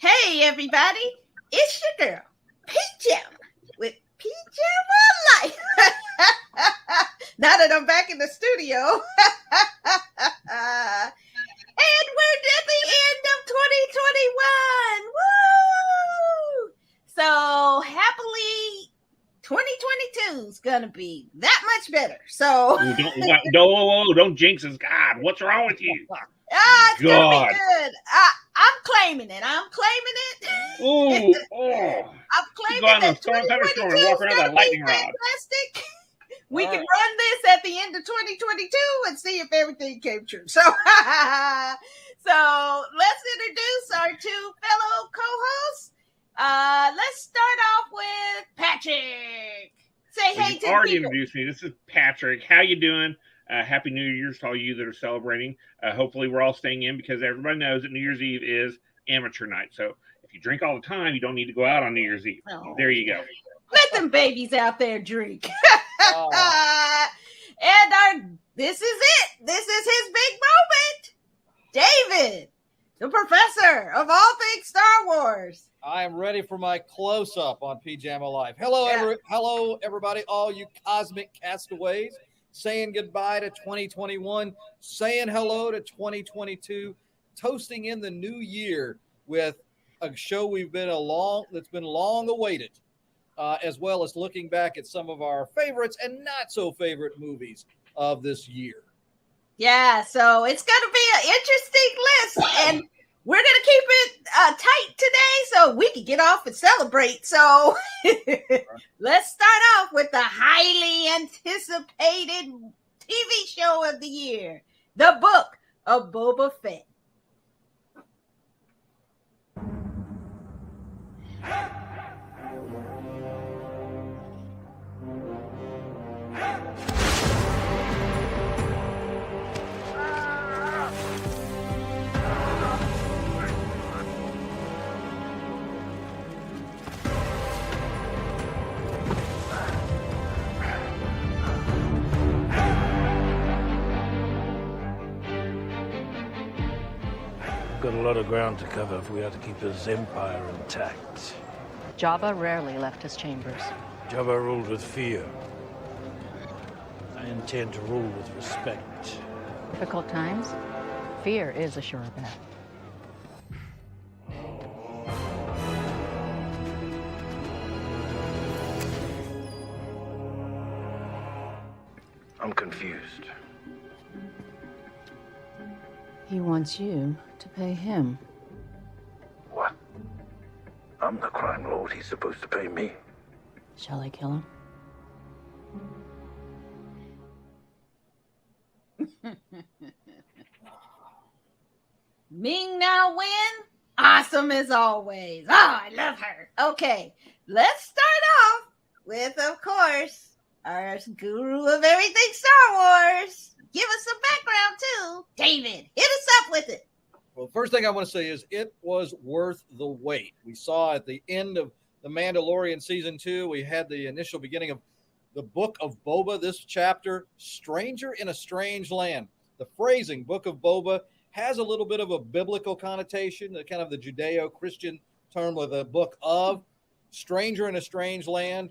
Hey, everybody, it's your girl, PJamma, with PJamma Life. Now that I'm back in the studio, and we're at the end of 2021. Woo! So, happily, 2022 is going to be that much better. So, don't jinx us. God, what's wrong with you? It's going to be good. I'm claiming it. I'm claiming that 2022 is going to be fantastic. We can run this at the end of 2022 and see if everything came true. So let's introduce our two fellow co-hosts. Let's start off with Patrick. Say hey to the already people. Introduced me. This is Patrick. How you doing? Happy New Year's to all you that are celebrating. Hopefully we're all staying in because everybody knows that New Year's Eve is amateur night. So if you drink all the time, you don't need to go out on New Year's Eve. Oh. There you go. Let them babies out there drink. This is it. This is his big moment. David, the professor of all things Star Wars. I am ready for my close-up on PJamma Live. Hello, everybody, all you cosmic castaways. Saying goodbye to 2021, saying hello to 2022, toasting in the new year with a show that's been long awaited, as well as looking back at some of our favorites and not so favorite movies of this year. Yeah, so it's going to be an interesting list, and we're going to keep it tight today so we can get off and celebrate. So let's start off with the highly anticipated TV show of the year, The Book of Boba Fett. Got a lot of ground to cover if we are to keep his empire intact. Jabba rarely left his chambers. Jabba ruled with fear. I intend to rule with respect. Difficult times, fear is a sure bet. I'm confused. He wants you to pay him. What? I'm the crime lord. He's supposed to pay me. Shall I kill him? Ming Na Wen, awesome as always. Oh, I love her. Okay, let's start off with, of course, our guru of everything Star Wars. Give us some background too. David, hit us up with it. Well, first thing I want to say is it was worth the wait. We saw at the end of The Mandalorian Season 2, we had the initial beginning of the Book of Boba, this chapter, Stranger in a Strange Land. The phrasing, Book of Boba, has a little bit of a biblical connotation, the kind of the Judeo-Christian term of the Book of. Stranger in a Strange Land,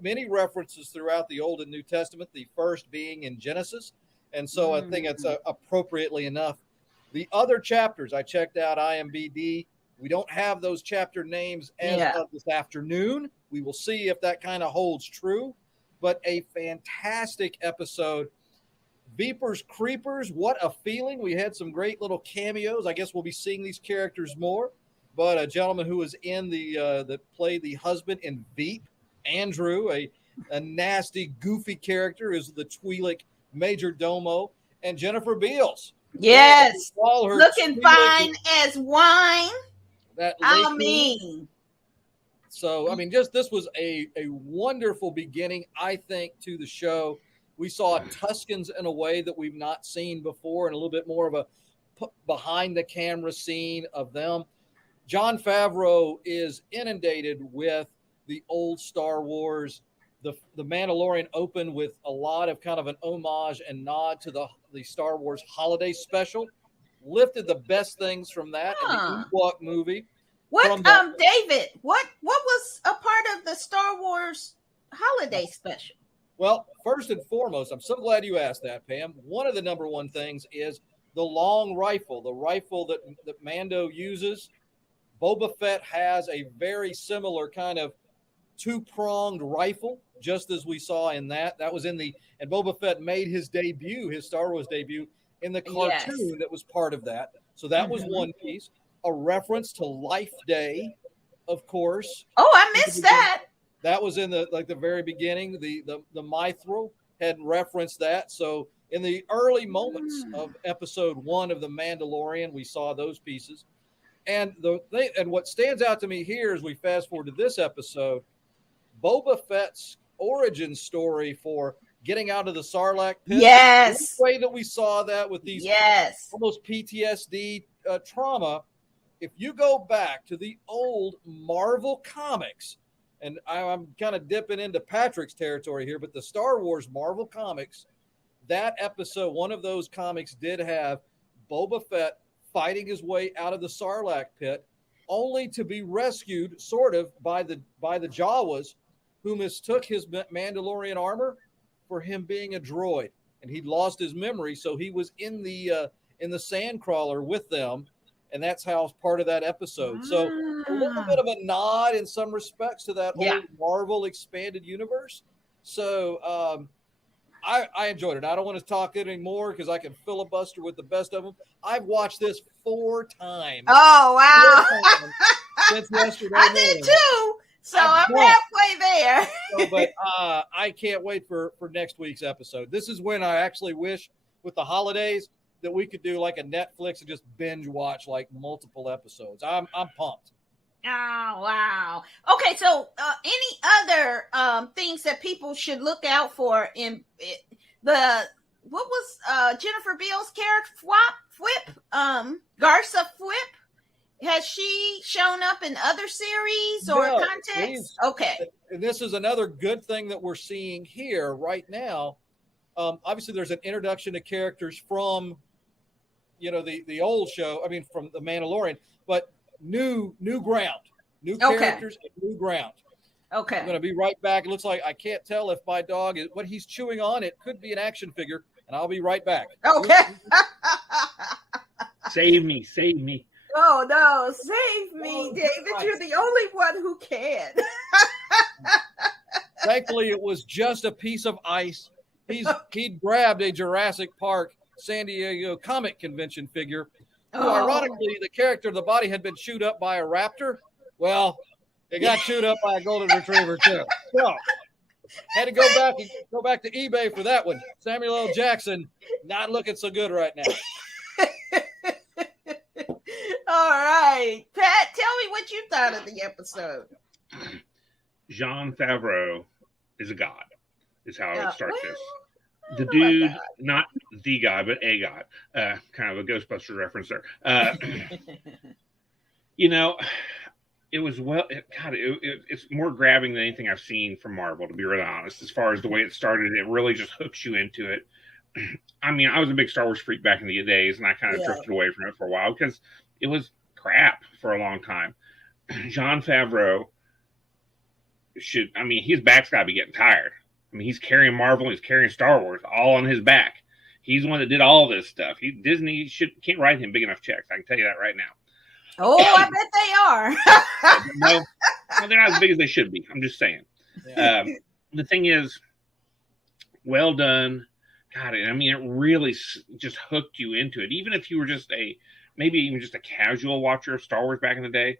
many references throughout the Old and New Testament, the first being in Genesis. And so I think it's appropriately enough. The other chapters, I checked out IMDb. We don't have those chapter names as of this afternoon. We will see if that kind of holds true. But a fantastic episode. Vapors Creepers, what a feeling. We had some great little cameos. I guess we'll be seeing these characters more. But a gentleman who was in that played the husband in Veep, Andrew, a nasty, goofy character, is the Twi'lek Major Domo, and Jennifer Beals. Yes, looking fine as wine. So, I mean, just this was a wonderful beginning, I think, to the show. We saw Tuskens in a way that we've not seen before, and a little bit more of a behind-the-camera scene of them. Jon Favreau is inundated with the old Star Wars. The Mandalorian opened with a lot of kind of an homage and nod to the Star Wars holiday special. Lifted the best things from that in the Ewok movie. What David, what was a part of the Star Wars holiday special? Well, first and foremost, I'm so glad you asked that, Pam. One of the number one things is the long rifle, the rifle that Mando uses. Boba Fett has a very similar kind of two-pronged rifle, just as we saw in that. That was and Boba Fett made his debut, his Star Wars debut, in the cartoon that was part of that. So that was one piece. A reference to Life Day, of course. Oh, I missed that. That was in the very beginning. The Mithril had referenced that. So in the early moments of episode 1 of The Mandalorian, we saw those pieces. And what stands out to me here as we fast forward to this episode, Boba Fett's origin story for getting out of the Sarlacc pit. Yes. The way that we saw that with these almost PTSD trauma. If you go back to the old Marvel comics, and I'm kind of dipping into Patrick's territory here, but the Star Wars Marvel comics, that episode, one of those comics did have Boba Fett fighting his way out of the Sarlacc pit, only to be rescued sort of by the Jawas, who mistook his Mandalorian armor for him being a droid. And he'd lost his memory, so he was in the sandcrawler with them. And that's how it's part of that episode. So a little bit of a nod in some respects to that old Marvel expanded universe. So I enjoyed it. I don't want to talk it anymore because I can filibuster with the best of them. I've watched this 4 times. Oh, wow. 4 times since yesterday. I did too. So I'm halfway there. But I can't wait for next week's episode. This is when I actually wish with the holidays that we could do like a Netflix and just binge watch like multiple episodes. I'm pumped. Oh, wow. Okay, so any other things that people should look out for in what was Jennifer Beals' character Fwip? Garza Fwip? Has she shown up in other series or context? Okay. And this is another good thing that we're seeing here right now. Obviously, there's an introduction to characters from the old show, from The Mandalorian, but new ground, new characters, and new ground. Okay. I'm going to be right back. It looks like I can't tell if my dog is what he's chewing on. It could be an action figure, and I'll be right back. Okay. Save me. Oh, no. Save me, David. You're the only one who can. Thankfully, it was just a piece of ice. He'd grabbed a Jurassic Park San Diego Comic Convention figure, who ironically, the character of the body had been chewed up by a raptor. Well, it got chewed up by a golden retriever too. So had to go back to eBay for that one. Samuel L. Jackson, not looking so good right now. All right, Pat, tell me what you thought of the episode. Jean Favreau is a god, is how I would start this. The dude, not the guy, but a god. Kind of a Ghostbusters reference there. It was it's more grabbing than anything I've seen from Marvel, to be really honest. As far as the way it started, it really just hooks you into it. I was a big Star Wars freak back in the days, and I kind of drifted away from it for a while because it was crap for a long time. Jon Favreau his back's got to be getting tired. He's carrying Marvel, he's carrying Star Wars all on his back. He's the one that did all this stuff. Disney can't write him big enough checks. I can tell you that right now. Oh, I bet they are. No, they're not as big as they should be. I'm just saying. Yeah. The thing is, well done. God, it really just hooked you into it. Even if you were just maybe even just a casual watcher of Star Wars back in the day.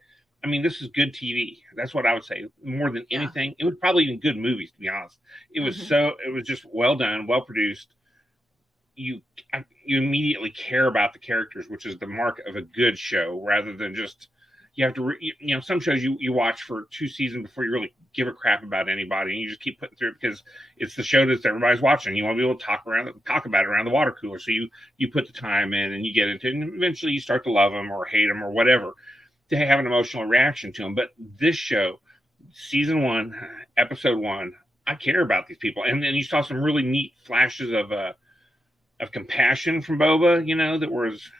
This is good TV. That's what I would say. More than anything, it was probably even good movies, to be honest. It was it was just well done, well produced. You immediately care about the characters, which is the mark of a good show, rather than just you have to. Some shows you watch for 2 seasons before you really give a crap about anybody, and you just keep putting through it because it's the show that everybody's watching. You want to be able to talk about it around the water cooler, so you put the time in and you get into it, and eventually you start to love them or hate them or whatever. To have an emotional reaction to them. But this show, season 1, episode 1, I care about these people. And then you saw some really neat flashes of compassion from Boba, that was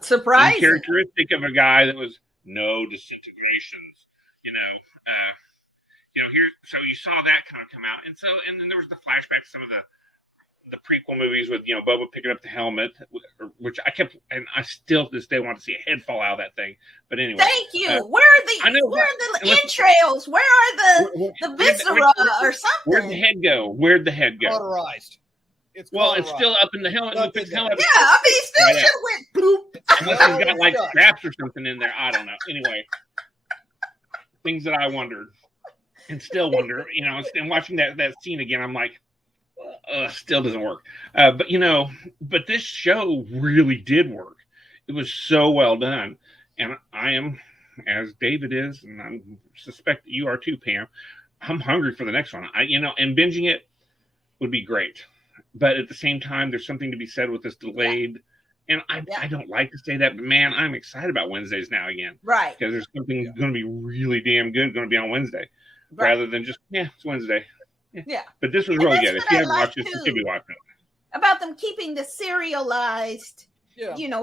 surprising. characteristic of a guy that was no disintegrations, here. So you saw that kind of come out. And then there was the flashback to some of the prequel movies with, Boba picking up the helmet, which I still to this day want to see a head fall out of that thing. But anyway. Thank you. Where are the entrails? Where are the viscera or something? Where'd the head go? Cauterized. It's still up in the helmet. Yeah, he still should have went bloop. Unless he's got like straps or something in there. I don't know. Anyway, things that I wondered and still wonder, and watching that scene again, I'm like, still doesn't work. But this show really did work. It was so well done. And I am, as David is, and I suspect that you are too, Pam, I'm hungry for the next one. And binging it would be great. But at the same time, there's something to be said with this delayed. And I don't like to say that, but man, I'm excited about Wednesdays now again. Right. Because there's something going to be really damn good going to be on Wednesday. Right. Rather than just, it's Wednesday. Yeah. But this was really good. If you haven't watched this, you should be watching it. About them keeping the serialized,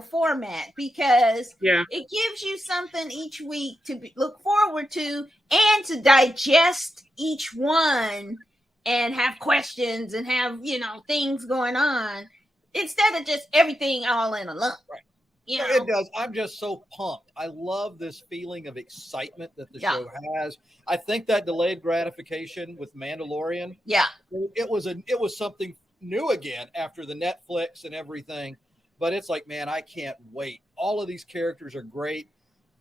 format, because it gives you something each week to look forward to and to digest each one and have questions and have, things going on instead of just everything all in a lump. Right. It does. I'm just so pumped. I love this feeling of excitement that the show has. I think that delayed gratification with Mandalorian. Yeah. It was something new again after the Netflix and everything. But it's like, man, I can't wait. All of these characters are great.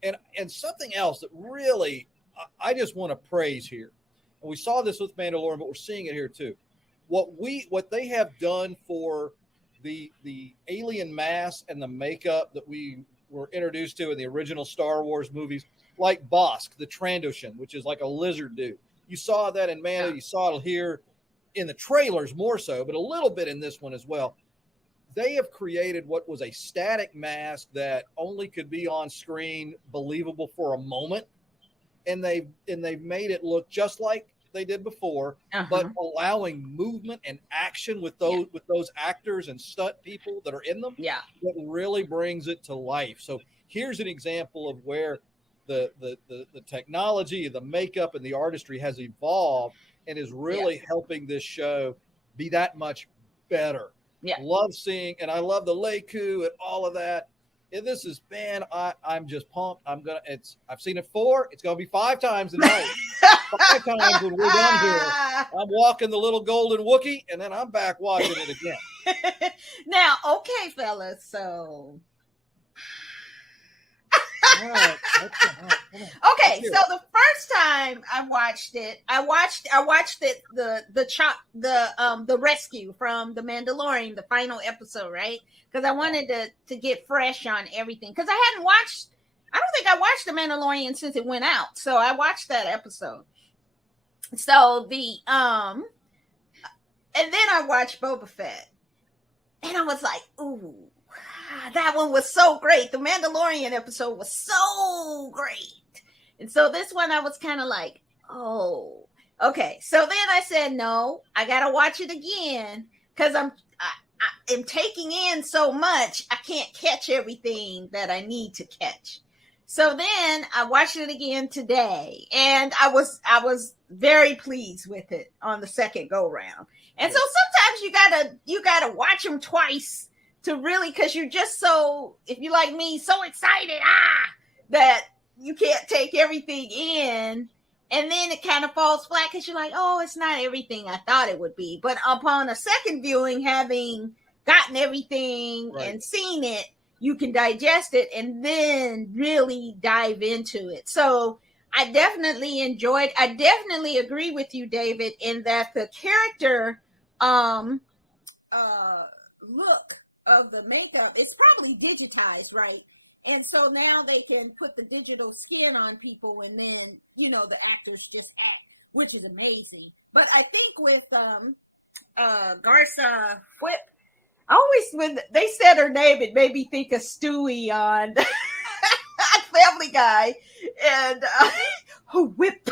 And something else that really I just want to praise here. And we saw this with Mandalorian, but we're seeing it here too. What they have done for the alien mask and the makeup that we were introduced to in the original Star Wars movies, like Bosk, the Trandoshan, which is like a lizard dude. You saw that in Mando. You saw it here in the trailers more so, but a little bit in this one as well. They have created what was a static mask that only could be on screen, believable for a moment, and they've made it look just like they did before, but allowing movement and action with those actors and stunt people that are in them. Yeah, that really brings it to life. So here's an example of where the technology, the makeup, and the artistry has evolved and is really helping this show be that much better. Yeah, love seeing, and I love the Leiku and all of that. And this is, man, I'm just pumped. I've seen it 4. It's gonna be 5 times tonight. 5 times when we're done here. I'm walking the little golden Wookiee, and then I'm back watching it again. Now, okay, fellas, so all right. Okay, so the first time I watched it, the rescue from The Mandalorian, the final episode, right? Because I wanted to get fresh on everything. Because I don't think I watched The Mandalorian since it went out. So I watched that episode. So and then I watched Boba Fett. And I was like, ooh, that one was so great. The Mandalorian episode was so great. And so this one I was kind of like, oh, okay. So then I said, no, I got to watch it again because I am taking in so much. I can't catch everything that I need to catch. So then I watched it again today and I was very pleased with it on the second go round. And so sometimes you gotta watch them twice to really, because you're just so, if you're like me, so excited, that you can't take everything in. And then it kind of falls flat because you're like, oh, it's not everything I thought it would be. But upon a second viewing, having gotten everything and seen it, you can digest it and then really dive into it. So I definitely agree with you, David, in that the character look of the makeup, it's probably digitized, right? And so now they can put the digital skin on people and then, the actors just act, which is amazing. But I think with Garza Whip, always when they said her name, it made me think of Stewie on Family Guy and Whip.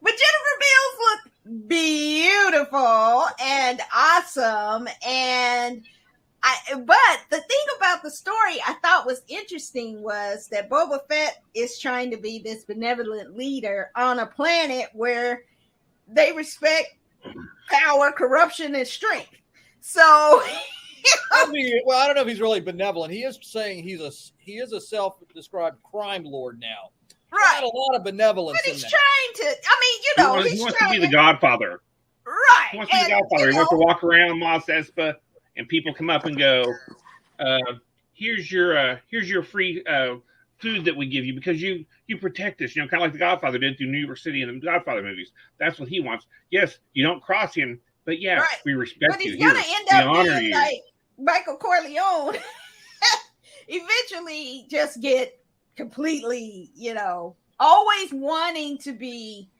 But Jennifer Beals looked beautiful and awesome. And But the thing about the story I thought was interesting was that Boba Fett is trying to be this benevolent leader on a planet where they respect power, corruption, and strength. So, I don't know if he's really benevolent. He is saying he is a self-described crime lord now. right. Not a lot of benevolence. But he's in trying to. I mean, you know, he wants to be the Godfather. Right. He wants to be the Godfather. He wants to walk around Mos Espa, and people come up and go, "Here's your free food that we give you because you protect us." You know, kind of like the Godfather did through New York City in the Godfather movies. That's what he wants. Yes, you don't cross him, but yeah, right. we respect but you. But he's gonna end up being you. like Michael Corleone. Eventually, just get completely, you know, always wanting to be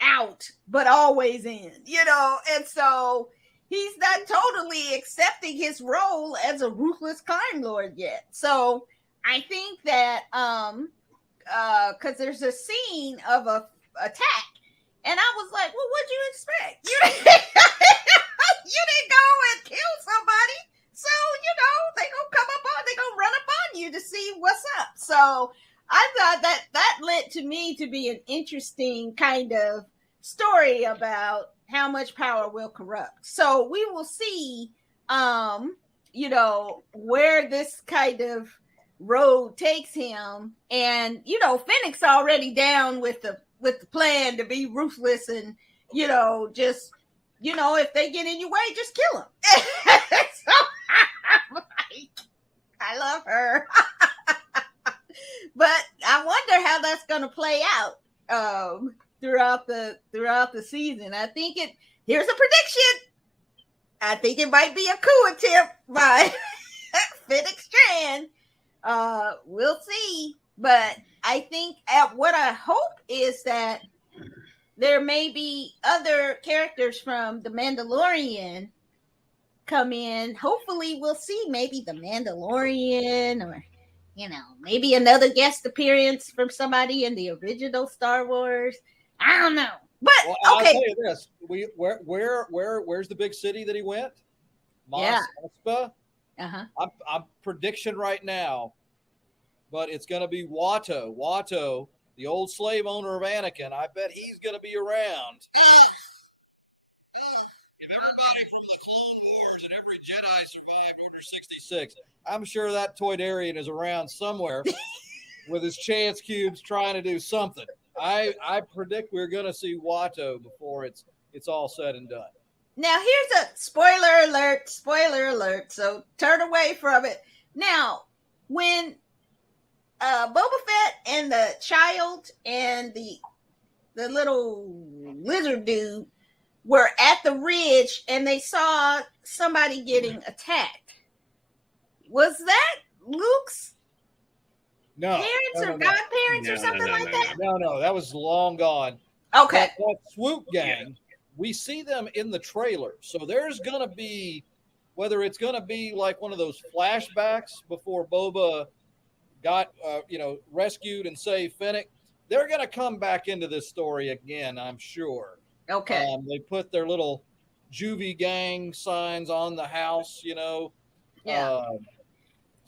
out, but always in, you know, and so he's not totally accepting his role as a ruthless crime lord yet. So I think that because there's a scene of a attack, and I was like, well, what'd you expect? You didn't go and kill somebody, so you know they gonna run up on you to see what's up. So I thought that led to me to be an interesting kind of story about how much power will corrupt. So we will see, you know, where this kind of road takes him. And, you know, Fennec's already down with the plan to be ruthless and, you know, just, you know, if they get in your way, just kill them. So I'm like, I love her. But I wonder how that's going to play out throughout the season. I think here's a prediction. I think it might be a coup attempt by Fennec Strand. We'll see. But I think what I hope is that there may be other characters from The Mandalorian come in. Hopefully we'll see maybe The Mandalorian or, you know, maybe another guest appearance from somebody in the original Star Wars. I don't know. But well, okay. I'll tell you this. Where's the big city that he went? Mos Espa. Uh-huh. I'm prediction right now, but it's gonna be Watto. Watto, the old slave owner of Anakin. I bet he's gonna be around. If everybody from the Clone Wars and every Jedi survived Order 66, I'm sure that Toydarian is around somewhere with his chance cubes trying to do something. I predict we're going to see Watto before it's all said and done. Now, here's a spoiler alert. So turn away from it. Now, when Boba Fett and the child and the little lizard dude were at the ridge and they saw somebody getting attacked, was that Luke's parents or godparents or something like that? No, that was long gone. Okay. That swoop gang, we see them in the trailer. So there's going to be, whether it's going to be like one of those flashbacks before Boba got, rescued and saved Fennec, they're going to come back into this story again, I'm sure. Okay. They put their little juvie gang signs on the house, you know. Yeah.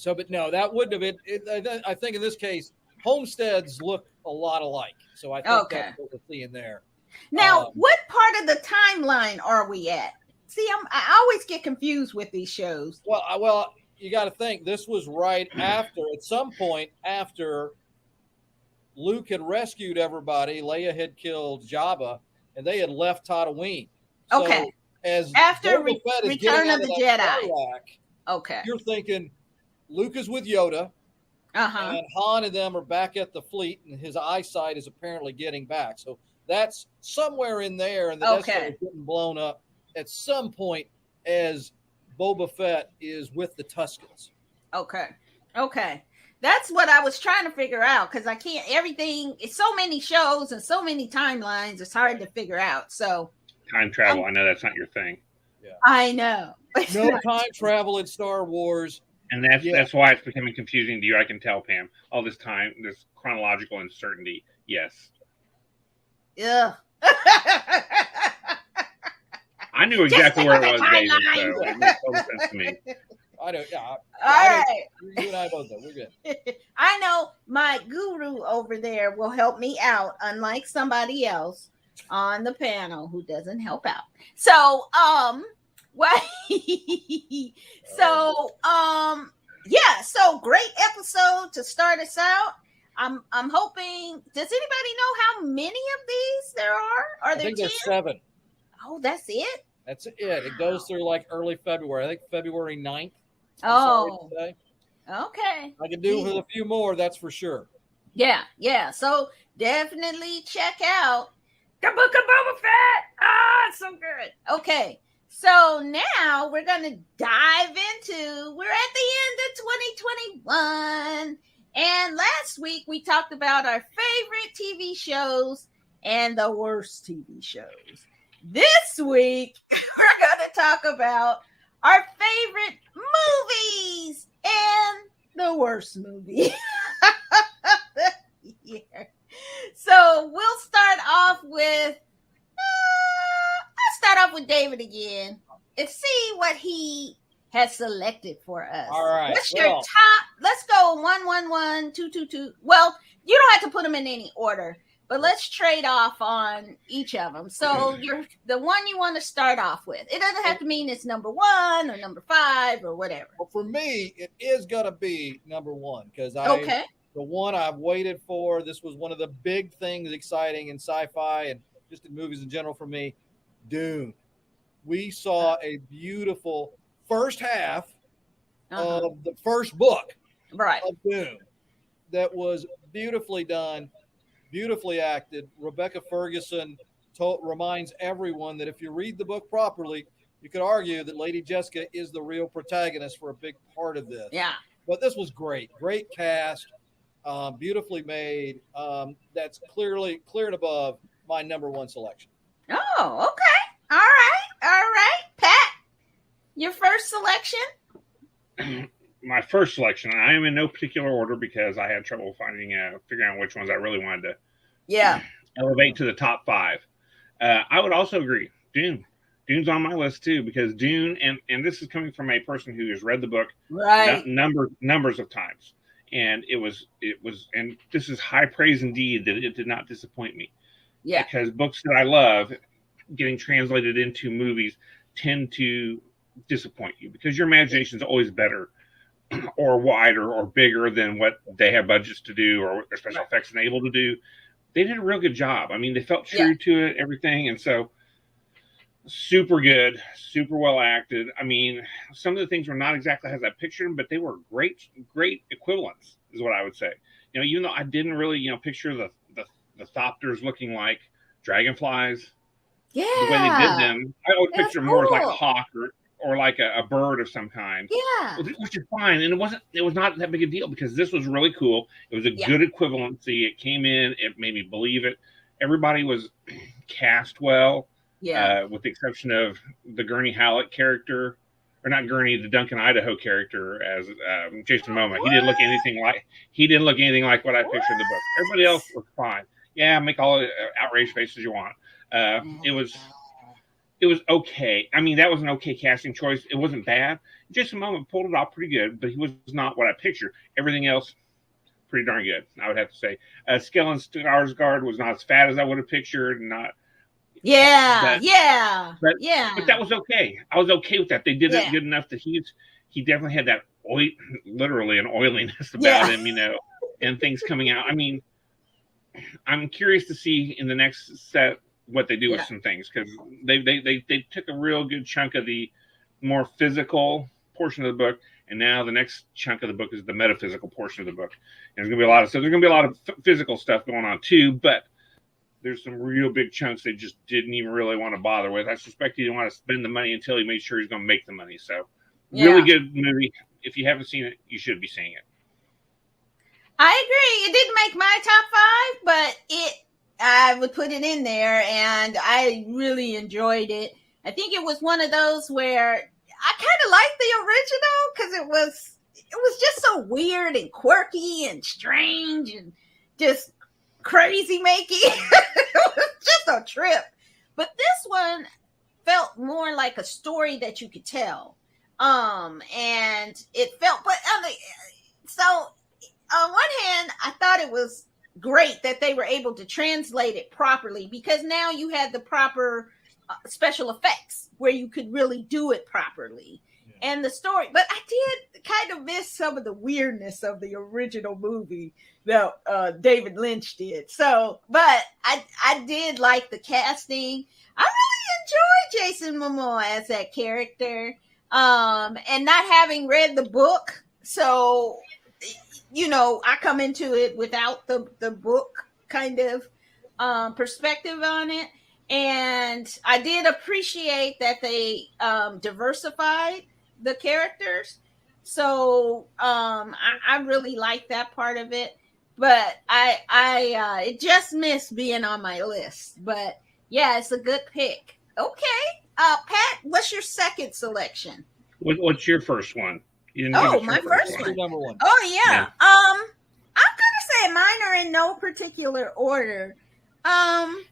But no, that wouldn't have been. I think in this case, homesteads look a lot alike. So I think that's what we're seeing there. Now, what part of the timeline are we at? See, I always get confused with these shows. Well, you got to think this was right after, at some point after Luke had rescued everybody, Leia had killed Jabba, and they had left Tatooine. Okay. So as after Return of the Jedi. Okay. You're thinking Luke is with Yoda, and Han and them are back at the fleet, and his eyesight is apparently getting back. So that's somewhere in there, and the Death Star is getting blown up at some point as Boba Fett is with the Tuskens. Okay. That's what I was trying to figure out because I can't. Everything. It's so many shows and so many timelines. It's hard to figure out. So time travel. I know that's not your thing. Yeah, I know. No time travel in Star Wars. And that's why it's becoming confusing to you. I can tell, Pam. All this time, this chronological uncertainty. Yes. Yeah. I knew exactly where it was, David. So it makes total sense to me. I know. Yeah. All right. You and I both know. We're good. I know my guru over there will help me out, unlike somebody else on the panel who doesn't help out. So, what? Yeah. So great episode to start us out. I'm hoping. Does anybody know how many of these there are? Are there 10? There's 7. Oh, that's it. That's it. It goes through like early February. I think February 9th. Oh, okay. I can do with a few more, that's for sure. Yeah. So definitely check out the Book of Boba Fett. Ah, it's so good. Okay. So now we're going to dive into, we're at the end of 2021. And last week we talked about our favorite TV shows and the worst TV shows. This week we're going to talk about our favorite movies and the worst movie. Yeah. So we'll start off with, I'll start off with David again and see what he has selected for us. All right. What's your top? Let's go 1, 1, 1, 2, 2, 2. Well, you don't have to put them in any order, but let's trade off on each of them. So you're the one you want to start off with. It doesn't have to mean it's number 1 or number 5 or whatever. Well, for me, it is going to be number 1 because the one I've waited for. This was one of the big things exciting in sci-fi and just in movies in general for me. Dune. We saw a beautiful first half of the first book of Dune that was beautifully done, beautifully acted. Rebecca Ferguson reminds everyone that if you read the book properly, you could argue that Lady Jessica is the real protagonist for a big part of this. Yeah. But this was great. Great cast, beautifully made. That's clear and above my number 1 selection. Oh, okay. All right. Pat, your first selection? My first selection, I am in no particular order because I had trouble figuring out which ones I really wanted to elevate to the top 5. I would also agree. Dune's on my list too, because Dune, and this is coming from a person who has read the book numbers of times. And it was, and this is high praise indeed that it did not disappoint me. Yeah. Because books that I love getting translated into movies tend to disappoint you because your imagination is always better or wider or bigger than what they have budgets to do or what their special effects are able to do. They did a real good job. I mean, they felt true to it, everything. And so super good, super well acted. I mean, some of the things were not exactly as I pictured them, but they were great equivalents is what I would say. You know, even though I didn't really, picture the thopters looking like dragonflies. Yeah. The way they did them, I always picture more as like a hawk or like a bird of some kind. Yeah. Which is fine. And it was not that big a deal because this was really cool. It was a good equivalency. It came in, it made me believe it. Everybody was cast well. Yeah. With the exception of the Gurney Halleck character, or not Gurney, the Duncan Idaho character as Jason Momoa. He didn't look anything like what I pictured in the book. Everybody else was fine. Yeah, make all the outraged faces you want. It was okay. I mean, that was an okay casting choice. It wasn't bad. Jason Momoa pulled it off pretty good, but he was not what I pictured. Everything else, pretty darn good, I would have to say. Stellan Skarsgård was not as fat as I would have pictured, But that was okay. I was okay with that. They did it good enough that he definitely had that literally an oiliness about him, and things coming out. I mean, I'm curious to see in the next set what they do with some things because they took a real good chunk of the more physical portion of the book, and now the next chunk of the book is the metaphysical portion of the book. And there's gonna be a lot of physical stuff going on too, but there's some real big chunks they just didn't even really want to bother with. I suspect he didn't want to spend the money until he made sure he's going to make the money. So really good movie. If you haven't seen it, you should be seeing it. I agree. It didn't make my top 5, but I would put it in there, and I really enjoyed it. I think it was one of those where I kind of liked the original because it was just so weird and quirky and strange and just crazy making. It was just a trip. But this one felt more like a story that you could tell. And it felt, but so on one hand, I thought it was great that they were able to translate it properly, because now you had the proper special effects where you could really do it properly. And the story, but I did kind of miss some of the weirdness of the original movie that David Lynch did. So, but I did like the casting. I really enjoyed Jason Momoa as that character. And not having read the book, so I come into it without the book kind of perspective on it. And I did appreciate that they diversified the characters. So I really like that part of it. But I it just missed being on my list. But yeah, it's a good pick. Okay. Pat, what's your second selection? What's your first one? My first one. Number one. Oh yeah. I'm gonna say mine are in no particular order. Gunpowder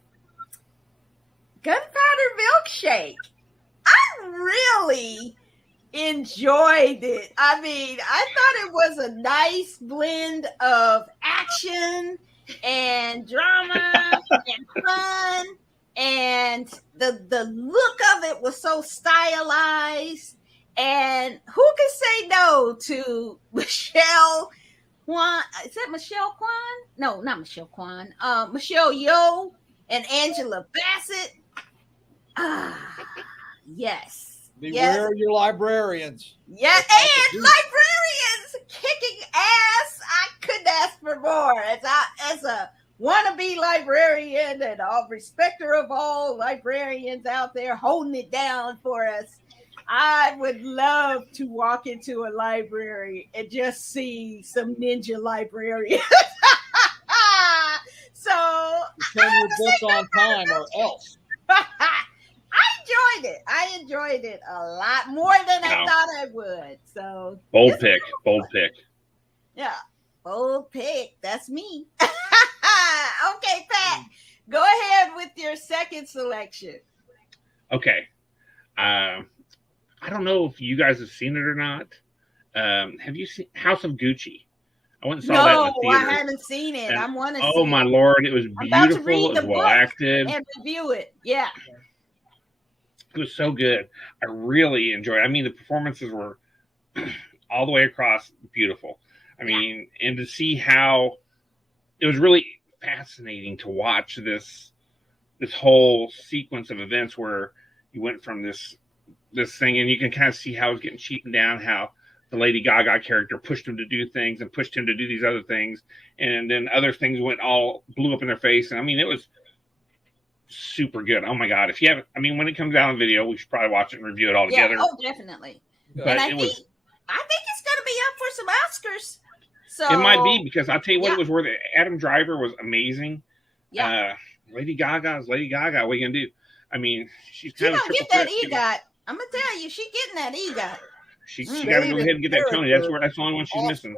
Milkshake. I really enjoyed it. I mean, I thought it was a nice blend of action and drama and fun, and the look of it was so stylized. And who can say no to Michelle Kwan? Is that Michelle Kwan? No, not Michelle Kwan. Michelle Yeoh and Angela Bassett. Yes. Beware your librarians. Yeah, and librarians kicking ass. I couldn't ask for more. As a wannabe librarian and a respecter of all librarians out there holding it down for us, I would love to walk into a library and just see some ninja librarians. So Turn your books on time or else. I enjoyed it a lot more than I thought I would. So bold pick. Yeah, bold pick. That's me. Okay, Pat, go ahead with your second selection. Okay. I don't know if you guys have seen it or not. Have you seen House of Gucci? I went and saw that in the theater. I haven't seen it. And, I want to see it. Oh, my Lord. It was beautiful. It was well acted. And review it. Yeah. It was so good. I really enjoyed it. I mean, the performances were all the way across beautiful. I mean, and to see how it was really fascinating to watch this whole sequence of events where you went from this thing, and you can kind of see how it's getting cheapened down, how the Lady Gaga character pushed him to do things and pushed him to do these other things. And then other things blew up in their face. And I mean, it was super good. Oh my God. If you haven't, I mean, when it comes out on video, we should probably watch it and review it all together. Yeah, definitely. But and I think it's going to be up for some Oscars. So it might be, because I'll tell you what, it was worth it. Adam Driver was amazing. Yeah. Lady Gaga is Lady Gaga. What are you going to do? I mean, she's kind of get that EGOT. I'm going to tell you, she's getting that EGOT. She got to go ahead and get that Tony. That's the only one she's missing.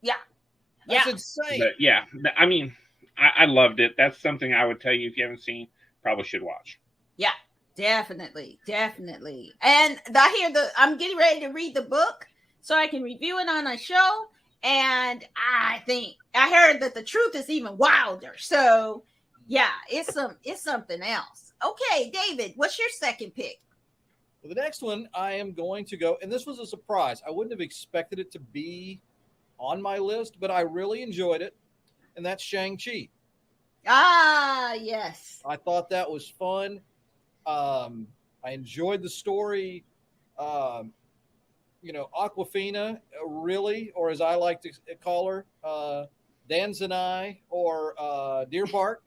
Yeah. That's insane. But yeah, I mean, I loved it. That's something I would tell you, if you haven't seen, probably should watch. Yeah, definitely. And I'm getting ready to read the book so I can review it on a show. And I heard that the truth is even wilder. So yeah, it's something else. Okay, David, what's your second pick? Well, the next one I am going to go, and this was a surprise. I wouldn't have expected it to be on my list, but I really enjoyed it, and that's Shang Chi. Ah, yes. I thought that was fun. I enjoyed the story. Aquafina, really, or as I like to call her, Danzanai, or Deer Bark.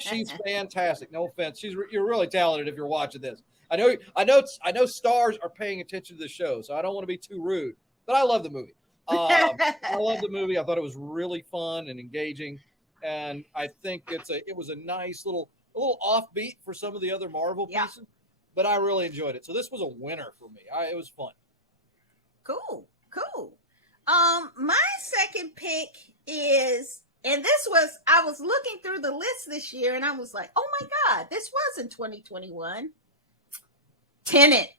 She's fantastic. No offense. You're really talented if you're watching this. I know stars are paying attention to the show, so I don't want to be too rude, but I love the movie. I love the movie. I thought it was really fun and engaging, and I think it was a nice a little offbeat for some of the other Marvel pieces, but I really enjoyed it. So this was a winner for me. It was fun. Cool. My second pick is, and I was looking through the list this year, and I was like, oh my God, this was in 2021. Tenet.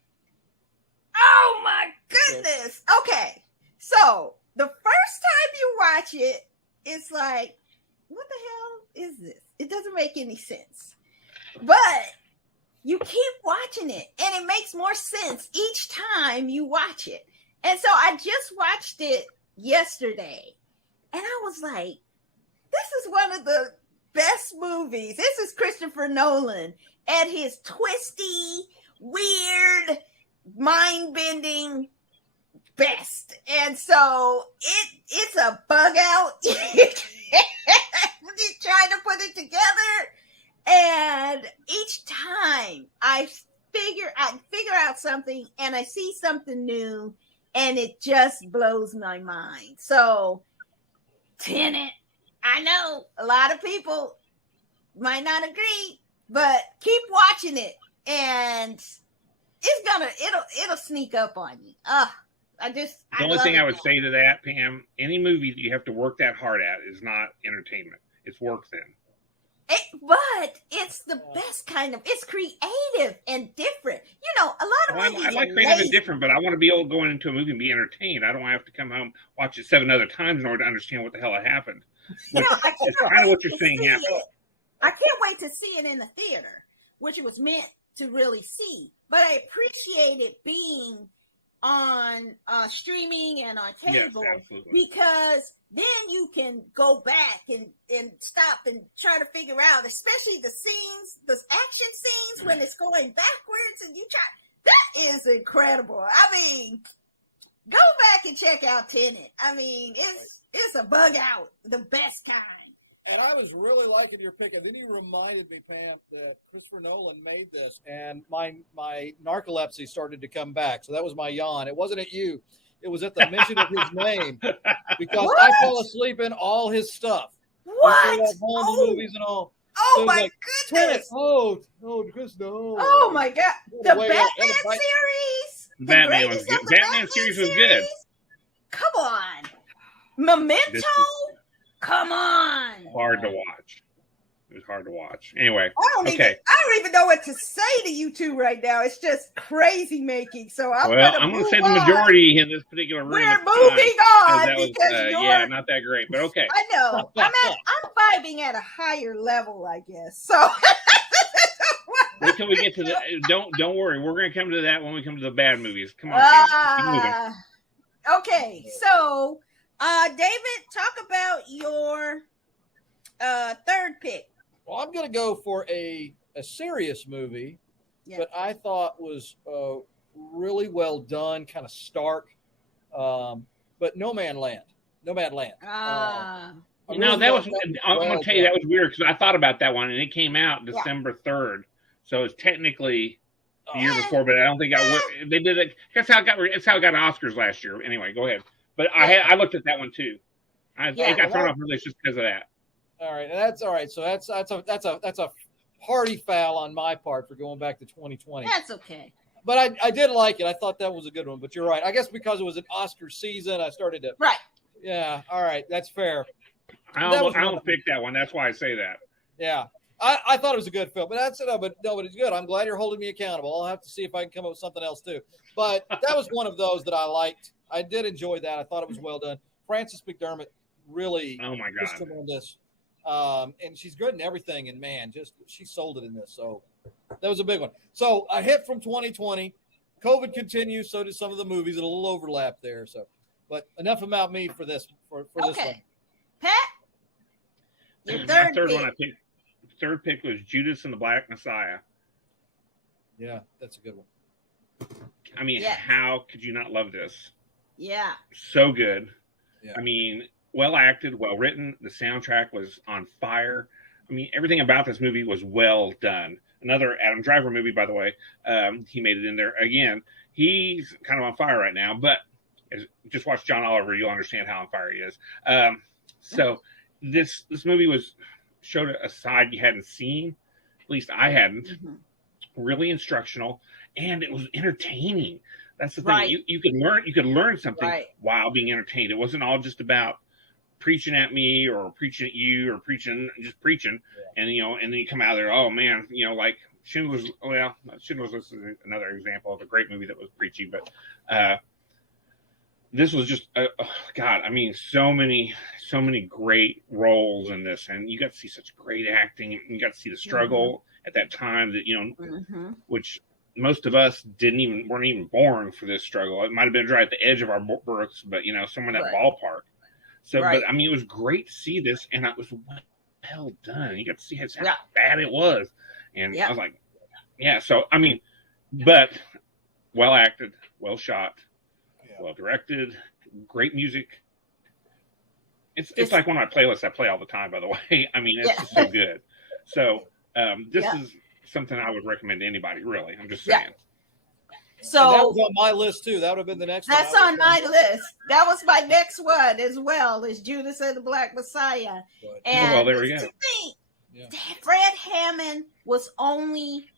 Oh my goodness. Okay. So the first time you watch it, it's like, what the hell is this? It doesn't make any sense. But you keep watching it and it makes more sense each time you watch it. And so I just watched it yesterday and I was like, this is one of the best movies. This is Christopher Nolan at his twisty, weird, mind-bending best. And so it's a bug out. You're trying to put it together. And each time I figure out something and I see something new and it just blows my mind. So Tenet, I know a lot of people might not agree, but keep watching it and it'll sneak up on you. The only thing I would say to that, Pam, any movie that you have to work that hard at is not entertainment. It's work then. But it's the best kind of. It's creative and different. You know, a lot of movies. I like creative and different, but I want to be able to go into a movie and be entertained. I don't want to have to come home, watch it 7 other times in order to understand what the hell happened. Which is kind of what you're saying happened. I can't wait to see it in the theater, which it was meant to really see. But I appreciate it being on streaming and on cable, because then you can go back and stop and try to figure out, especially the action scenes when it's going backwards and you try. That is incredible. I mean, go back and check out Tenet. I mean, it's a bug out, the best kind. And I was really liking your pick. And then you reminded me, Pam, that Christopher Nolan made this, and my narcolepsy started to come back. So that was my yawn. It wasn't at you. It was at the mention of his name, because I fell asleep in all his stuff. What? All the movies and all. Oh, so my goodness. Oh, Chris, no. Oh, my God. The Batman series? Batman series was good. Come on. Memento? Come on. Hard to watch. It was hard to watch. Anyway. I don't even know what to say to you two right now. It's just crazy making. So I'm going to say the majority in this particular room. We're moving on because you're not that great, but okay. I know. I'm vibing at a higher level, I guess. So wait till we get to the. Don't worry. We're going to come to that when we come to the bad movies. Come on. Okay, so David, talk about your third pick. Well, I'm going to go for a serious movie that I thought was really well done, kind of stark, but No Man Land. I'm going to tell you that was weird because I thought about that one and it came out December 3rd, so it's technically the year before, but I don't think they did it. That's how it got. It's how it got Oscars last year. Anyway, go ahead. But I looked at that one too. I got thrown off really just because of that. All right, and that's all right. So that's a party foul on my part for going back to 2020. That's okay. But I did like it. I thought that was a good one. But you're right. I guess because it was an Oscar season, I started to. Right. Yeah. All right. That's fair. I don't pick that one. That's why I say that. Yeah. I thought it was a good film, but that's it. But it's good. I'm glad you're holding me accountable. I'll have to see if I can come up with something else too. But that was one of those that I liked. I did enjoy that. I thought it was well done. Frances McDermott really was tremendous. And she's good in everything. And man, she sold it in this. So that was a big one. So a hit from 2020. COVID continues. So did some of the movies. A little overlap there. So, but enough about me for this. For this one. Pat, your third pick was Judas and the Black Messiah. Yeah, that's a good one. I mean, how could you not love this? Yeah. So good. Yeah. I mean, well acted, well written. The soundtrack was on fire. I mean, everything about this movie was well done. Another Adam Driver movie, by the way. He made it in there again. He's kind of on fire right now, but just watch John Oliver. You'll understand how on fire he is. So this movie showed a side you hadn't seen. At least I hadn't. Mm-hmm. Really instructional, and it was entertaining. That's the thing. Right. You could learn something while being entertained. It wasn't all just about preaching at me or preaching at you or preaching. And then you come out of there, oh man, like Schindler's List is another example of a great movie that was preachy, but this was just God. I mean, so many great roles in this, and you got to see such great acting. And you got to see the struggle at that time that which most of us weren't even born for this struggle. It might have been right at the edge of our births, but somewhere in that ballpark. So, but I mean, it was great to see this, and it was well done. You got to see how bad it was, and I was like, So I mean, but well acted, well shot. Well directed, great music. It's like one of my playlists I play all the time, by the way. I mean, it's just so good. So this is something I would recommend to anybody, really. I'm just saying. So and that was on my list too. That would have been the next one. That's on my list. That was my next one as well, is Judas and the Black Messiah. Right. And there we go. Fred Hammond was only,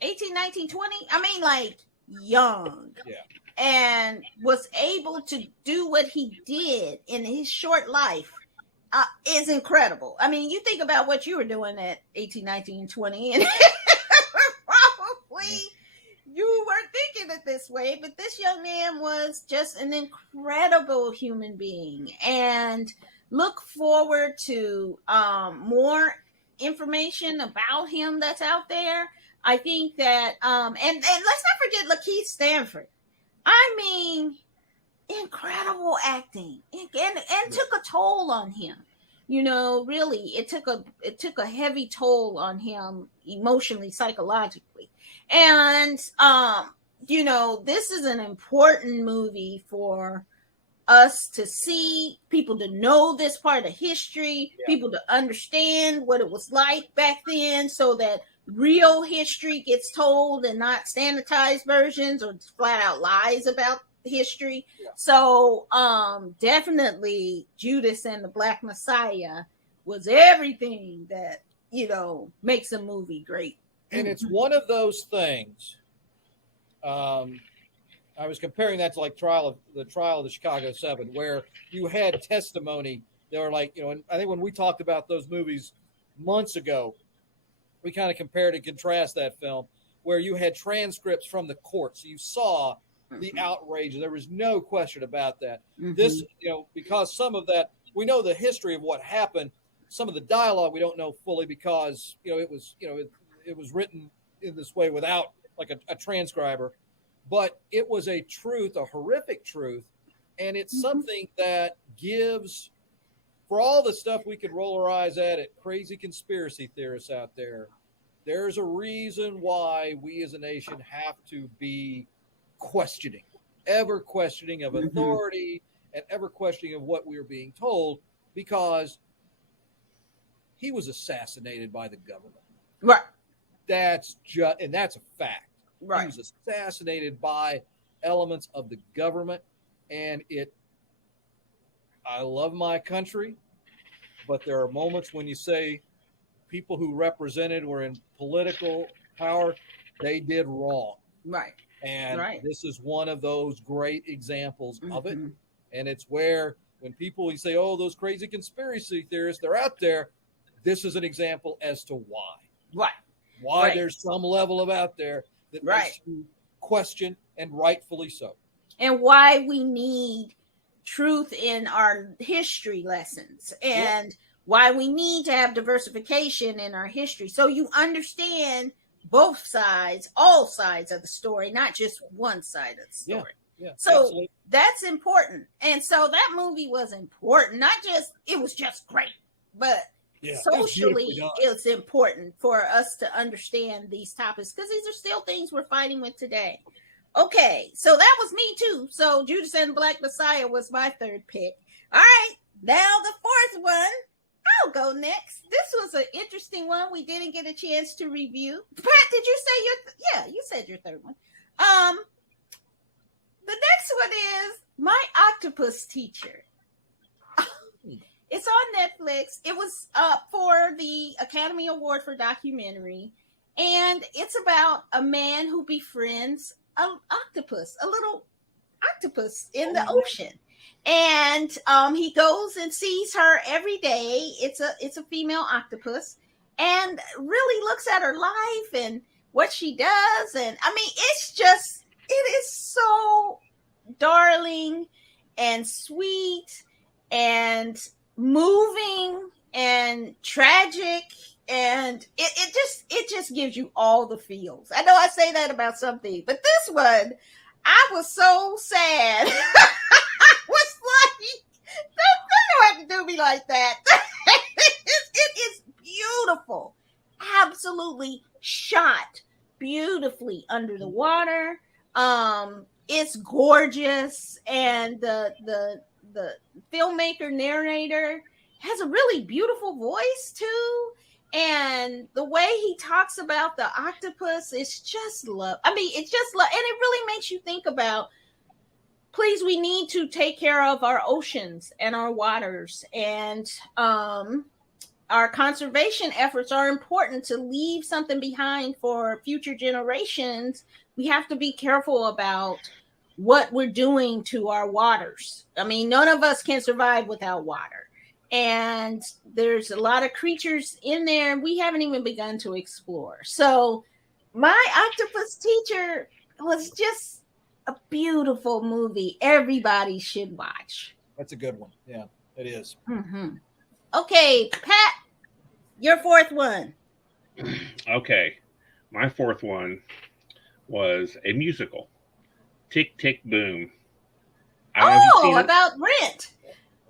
18, 19, 20? I mean, like, young, and was able to do what he did in his short life is incredible. I mean, you think about what you were doing at 18, 19, 20, and probably you weren't thinking it this way, but this young man was just an incredible human being, and look forward to more information about him that's out there. I think that, and let's not forget Lakeith Stanfield. I mean, incredible acting, and took a toll on him. Really, it took a heavy toll on him emotionally, psychologically, and this is an important movie for us to see, people to know this part of history, people to understand what it was like back then, so that real history gets told and not sanitized versions or flat out lies about history. So definitely Judas and the Black Messiah was everything that makes a movie great. And it's one of those things. I was comparing that to like the trial of the Chicago 7, where you had testimony. They were like, and I think when we talked about those movies months ago, we kind of compared and contrast that film, where you had transcripts from the court. So you saw the outrage. There was no question about that. This, because some of that, we know the history of what happened. Some of the dialogue we don't know fully because, it was written in this way without like a transcriber. But it was a truth, a horrific truth. And it's something that gives, for all the stuff we could roll our eyes at crazy conspiracy theorists out there, there's a reason why we as a nation have to be ever questioning of authority and ever questioning of what we are being told, because he was assassinated by the government. Right. That's a fact. Right. He was assassinated by elements of the government, and I love my country, but there are moments when you say people who represented were in political power, they did wrong. Right. And this is one of those great examples of it. And it's where when people say, oh, those crazy conspiracy theorists, they're out there. This is an example as to why. Right. Why there's some level of out there that makes you question, and rightfully so. And why we need truth in our history lessons, and why we need to have diversification in our history, so you understand both sides, all sides of the story, not just one side of the story. So absolutely. That's important. And so that movie was important. Not just, it was just great, but socially it's important for us to understand these topics, because these are still things we're fighting with today. Okay, so that was me too. So Judas and the Black Messiah was my third pick. All right, now the fourth one. I'll go next. This was an interesting one we didn't get a chance to review. Pat, did you say you said your third one. The next one is My Octopus Teacher. It's on Netflix. It was up for the Academy Award for documentary, and it's about a man who befriends an octopus, a little octopus in the ocean. And he goes and sees her every day. It's a female octopus, and really looks at her life and what she does. And I mean, it is so darling and sweet and moving and tragic, and it just gives you all the feels. I know I say that about something, but this one, I was so sad. I was like, don't have to do me like that. It is beautiful, absolutely shot beautifully under the water. It's gorgeous, and the filmmaker narrator has a really beautiful voice too, and the way he talks about the octopus is just love. I mean, it's just love, and it really makes you think about, please, we need to take care of our oceans and our waters, and our conservation efforts are important to leave something behind for future generations. We have to be careful about what we're doing to our waters. I mean, none of us can survive without water. And there's a lot of creatures in there we haven't even begun to explore. So My Octopus Teacher was just a beautiful movie. Everybody should watch. That's a good one. Yeah, it is. Mm-hmm. Okay, Pat, your fourth one. Okay, my fourth one was a musical, Tick, Tick, Boom. Oh, about Rent.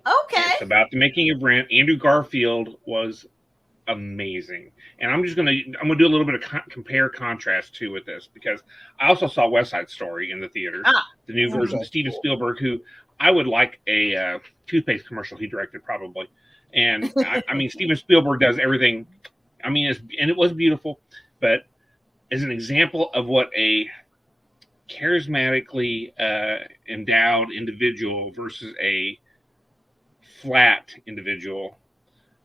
Okay. It's about the making of Rent. Andrew Garfield was amazing. And I'm gonna do a little bit of compare contrast too with this, because I also saw West Side Story in the theaters, the new version of Steven Spielberg, who I would like a toothpaste commercial he directed probably. And I mean, Steven Spielberg does everything. I mean, and it was beautiful, but as an example of what a charismatically endowed individual versus a flat individual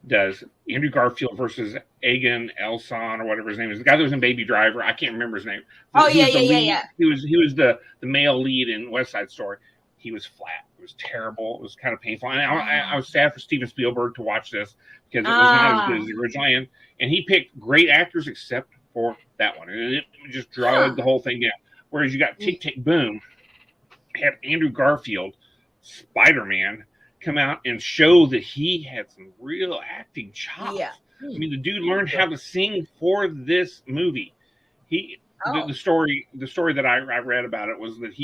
does, Andrew Garfield versus Egan Elson or whatever his name is, the guy that was in Baby Driver. I can't remember his name. Oh, He was yeah. He was the male lead in West Side Story. He was flat. It was terrible. It was kind of painful. And I was sad for Steven Spielberg to watch this, because it was not as good as the original. And he picked great actors except for that one. And it just dragged the whole thing down. Whereas you got Tick, Tick, Boom, had Andrew Garfield, Spider-Man, come out and show that he had some real acting chops. Yeah. I mean, the dude learned how to sing for this movie. The story that I read about it was that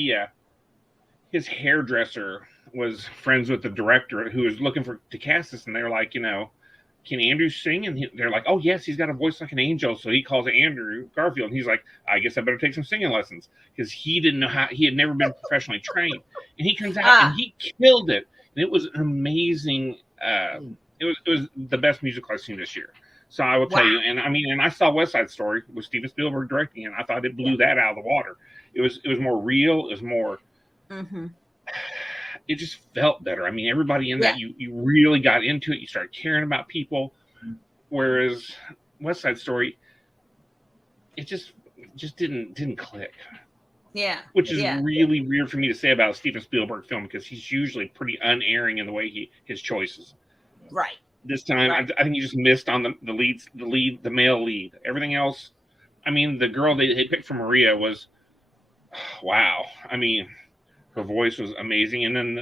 his hairdresser was friends with the director who was looking to cast this, and they're like, can Andrew sing? And they're like, oh yes, he's got a voice like an angel. So he calls Andrew Garfield, and he's like, I guess I better take some singing lessons, because he didn't know how. He had never been professionally trained, and he comes out and he killed it. And it was an amazing. It was the best musical I've seen this year. So I will tell you, and I mean, and I saw West Side Story with Steven Spielberg directing, and I thought it blew that out of the water. It was more real. It was more. Mm-hmm. It just felt better. I mean, everybody in that, you really got into it. You started caring about people. Whereas West Side Story, it just didn't click. Yeah. Which is really weird for me to say about a Steven Spielberg film, because he's usually pretty unerring in the way his choices. Right. This time, I think he just missed on the male lead. Everything else, I mean, the girl they picked for Maria was, wow. I mean, her voice was amazing. And then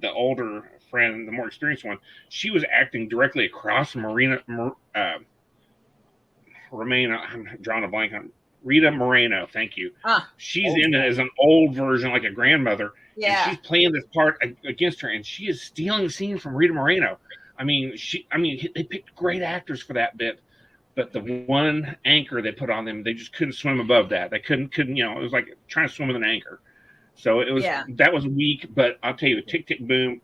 the older friend, the more experienced one, she was acting directly across from I'm drawing a blank on Rita Moreno. Thank you. She's in it as an old version, like a grandmother. Yeah. And she's playing this part against her, and she is stealing scenes from Rita Moreno. I mean, they picked great actors for that bit, but the one anchor they put on them, they just couldn't swim above that. They couldn't, it was like trying to swim with an anchor. So it was, that was weak, but I'll tell you, Tick, Tick, Boom,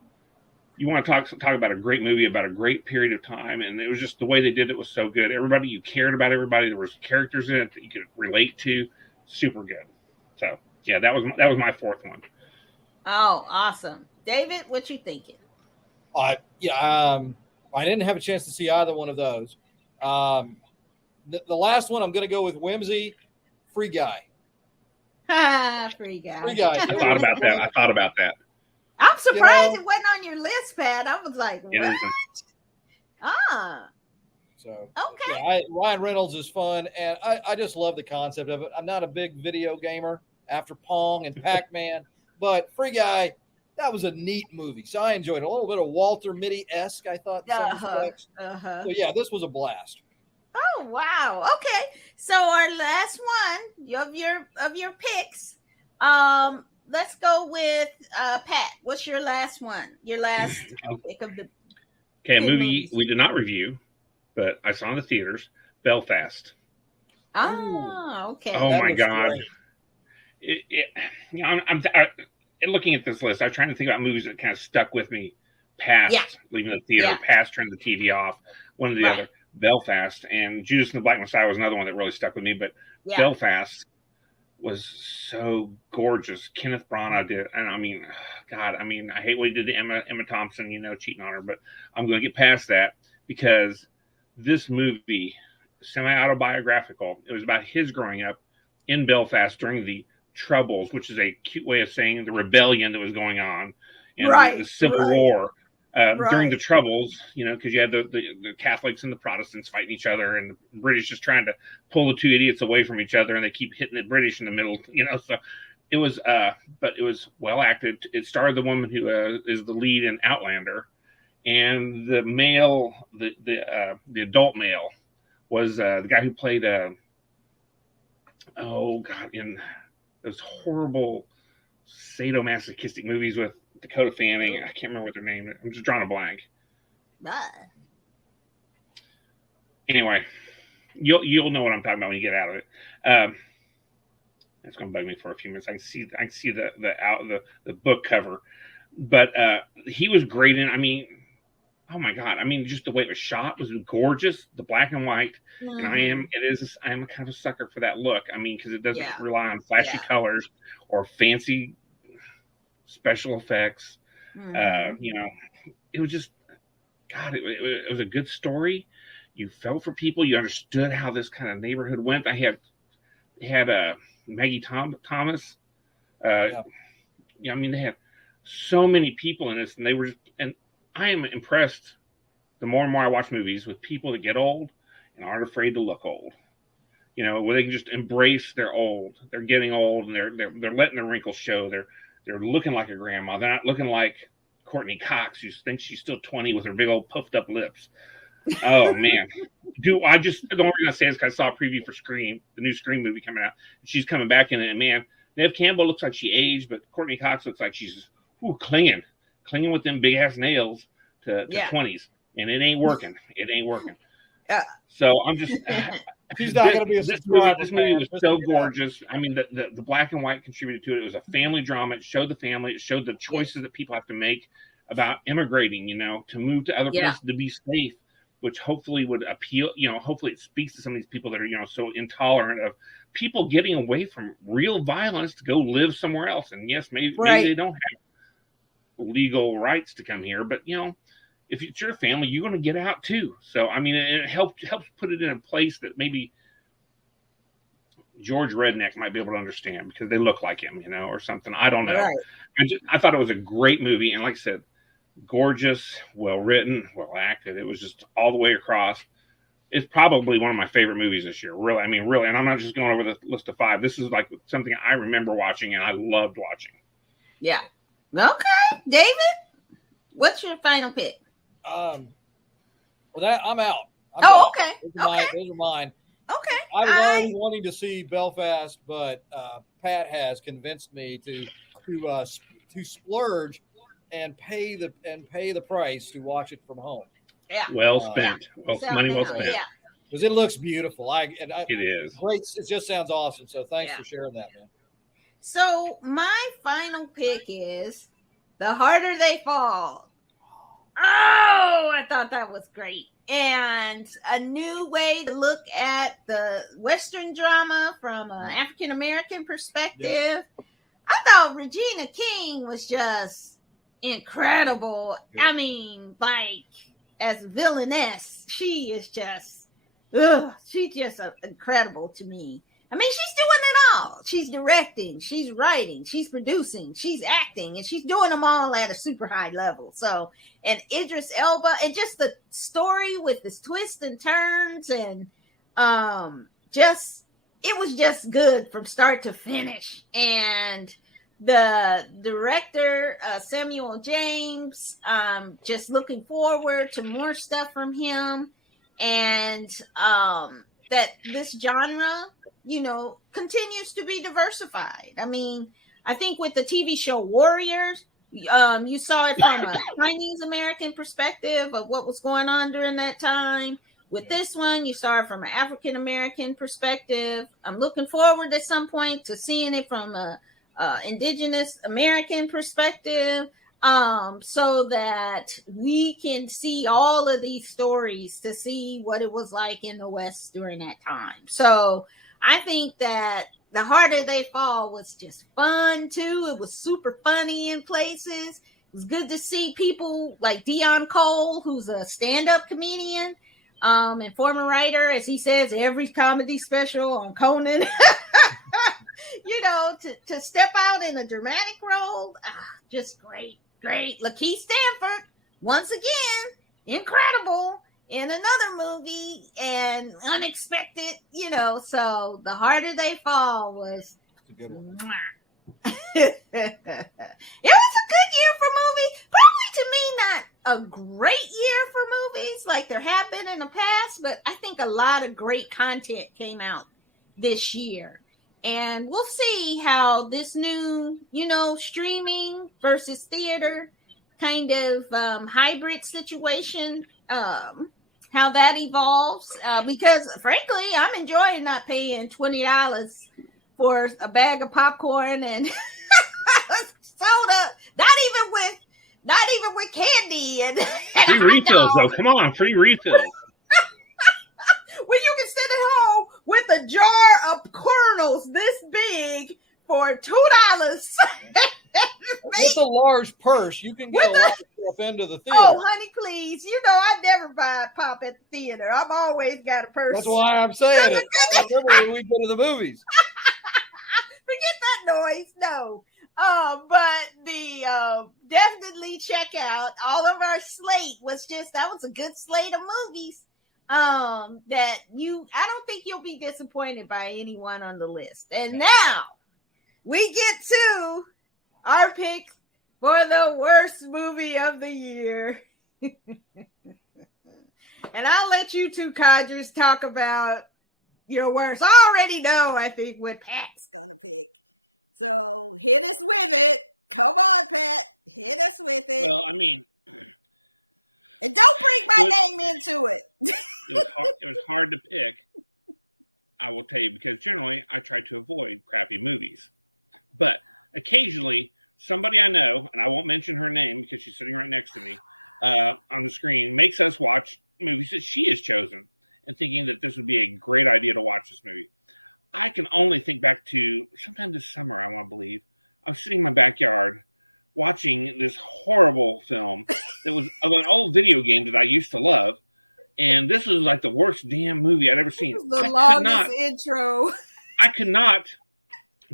you want to talk about a great movie, about a great period of time. And it was just the way they did it was so good. Everybody, you cared about everybody. There was characters in it that you could relate to. Super good. So yeah, that was my fourth one. Oh, awesome. David, what you thinking? I didn't have a chance to see either one of those. The last one, I'm going to go with Whimsy, Free Guy. Free Guy. Free Guy. I thought about that. I'm surprised it wasn't on your list, Pat. I was like, what? So Okay. yeah, Ryan Reynolds is fun, and I just love the concept of it. I'm not a big video gamer after Pong and Pac-Man, but Free Guy, that was a neat movie. So I enjoyed it. A little bit of Walter Mitty-esque, I thought, in some respects. So yeah, this was a blast. Oh wow. Okay. So our last one of your picks. Let's go with Pat. What's your last one? Your last pick of the Okay, a good movie movies. we did not review, but I saw in the theaters, Belfast. Okay. Oh That my was God. great. You know, looking at this list, I was trying to think about movies that kind of stuck with me past leaving the theater, past turning the TV off, one or the other. Belfast and Judas and the Black Messiah was another one that really stuck with me, but Belfast was so gorgeous. Kenneth Branagh did, and I mean, God, I mean, I hate what he did to Emma Thompson, you know, cheating on her, but I'm going to get past that because this movie, semi-autobiographical, it was about his growing up in Belfast during the Troubles, which is a cute way of saying the rebellion that was going on, and the Civil War. During the Troubles, you know, because you had the Catholics and the Protestants fighting each other, and the British just trying to pull the two idiots away from each other, and they keep hitting the British in the middle, you know. So it was, but it was well acted. It starred the woman who is the lead in Outlander, and the male, the adult male, was the guy who played in those horrible sadomasochistic movies with Dakota Fanning. I can't remember what their name is. I'm just drawing a blank. Anyway, you'll know what I'm talking about when you get out of it. It's going to bug me for a few minutes. I can see the book cover, but he was great in. I mean, oh my God! I mean, just the way it was shot was gorgeous. The black and white, and I am kind of a sucker for that look. I mean, because it doesn't rely on flashy colors or fancy special effects. You know, it was just, God, it was a good story. You felt for people. You understood how this kind of neighborhood went. They had Maggie Thomas. I mean, they had so many people in this, and they were just, and I am impressed the more and more I watch movies with people that get old and aren't afraid to look old. You know, where they can just embrace their old. They're getting old, and they're letting the wrinkles show. They're looking like a grandma. They're not looking like Courtney Cox, who thinks she's still 20 with her big old puffed up lips. Oh man, the only reason I say is because I saw a preview for Scream, the new Scream movie coming out. She's coming back in it, and man, Neve Campbell looks like she aged, but Courtney Cox looks like she's clinging with them big ass nails to 20s, and it ain't working. It ain't working. So I'm just. She's not going to be a subscriber. This movie was so gorgeous. I mean, the black and white contributed to it. It was a family drama. It showed the family. It showed the choices that people have to make about immigrating, you know, to move to other places to be safe, which hopefully would appeal, you know, hopefully it speaks to some of these people that are, you know, so intolerant of people getting away from real violence to go live somewhere else. And yes, maybe they don't have legal rights to come here, but, you know, if it's your family, you're going to get out too. So, I mean, it helps put it in a place that maybe George Redneck might be able to understand because they look like him, you know, or something. I don't know. Right. I thought it was a great movie. And like I said, gorgeous, well written, well acted. It was just all the way across. It's probably one of my favorite movies this year. Really. I mean, really. And I'm not just going over the list of 5. This is like something I remember watching and I loved watching. Yeah. Okay. David, what's your final pick? I'm out. Okay. Those are mine. Okay. I was already wanting to see Belfast, but Pat has convinced me to splurge and pay the price to watch it from home. Yeah. Well spent. Money well spent. Yeah. Because it looks beautiful. It is great. It just sounds awesome. So thanks for sharing that, man. So my final pick is The Harder They Fall. Oh, I thought that was great. And a new way to look at the Western drama from an African-American perspective. Yeah. I thought Regina King was just incredible. Yeah. I mean, like, as villainess, she is just, she's just incredible to me. I mean, she's doing it all. She's directing, she's writing, she's producing, she's acting, and she's doing them all at a super high level. So, and Idris Elba, and just the story with its twists and turns, and it was just good from start to finish. And the director, Samuel James, just looking forward to more stuff from him, and that this genre, continues to be diversified. I mean, I think with the TV show Warriors, you saw it from a Chinese American perspective of what was going on during that time. With this one, you saw it from an African American perspective. I'm looking forward at some point to seeing it from a Indigenous American perspective, so that we can see all of these stories to see what it was like in the West during that time. So I think that The Harder They Fall was just fun too. It was super funny in places. It was good to see people like Dion Cole, who's a stand-up comedian and former writer, as he says, every comedy special on Conan. To step out in a dramatic role, just great. Lakeith Stanford, once again, incredible in another movie and unexpected, so The Harder They Fall was a good one. It was a good year for movies. Probably to me, not a great year for movies like there have been in the past, but I think a lot of great content came out this year. And we'll see how this new, streaming versus theater kind of hybrid situation, how that evolves. Because frankly, I'm enjoying not paying $20 for a bag of popcorn and soda. Not even with candy and free refills though. Come on, free refills. When you can sit at home with a jar of kernels this big for $2. With a large purse, you can get a lot of stuff into the theater. Oh, honey, please. I never buy pop at the theater. I've always got a purse. That's why I'm saying it. I remember when we go to the movies. Forget that noise. No. But the definitely check out all of our slate that was a good slate of movies. That I don't think you'll be disappointed by anyone on the list. And now we get to our pick for the worst movie of the year. And I'll let you two codgers talk about your worst. I already know, I think, what Pat's gonna pick. So hit us with it. Come on, Pat. Hit us with it. Well, I mean, and don't bring my name into it. It was hard to pick, I will tell you, because generally I try to avoid crappy movies. But occasionally, somebody I know, and I won't mention her name because she's sitting right next to me on the screen, makes us watch movies that she has chosen and thinking that this would be a great idea to watch this movie. I can only think back to sometime this summer, I want to believe. I was sitting in my backyard watching this horrible film that was of an old video game that I used to love. And this was like the worst damn movie I'd ever seen. The longest intro. I could not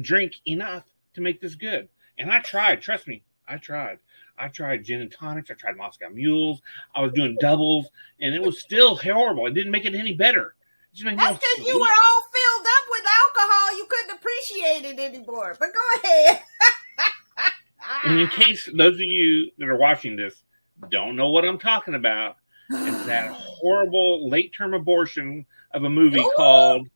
drink enough to make this good. And I tried. Trust me, I tried. I tried gin and tonics. I tried Moscow Mules. I was doing doubles. And it was still horrible. It didn't make it any better. That's because you were all filled up with alcohol. You couldn't appreciate it anymore. But go ahead. And in case those of you that are watching this don't know what I'm talking about, it's that horrible late-term abortion of a movie called,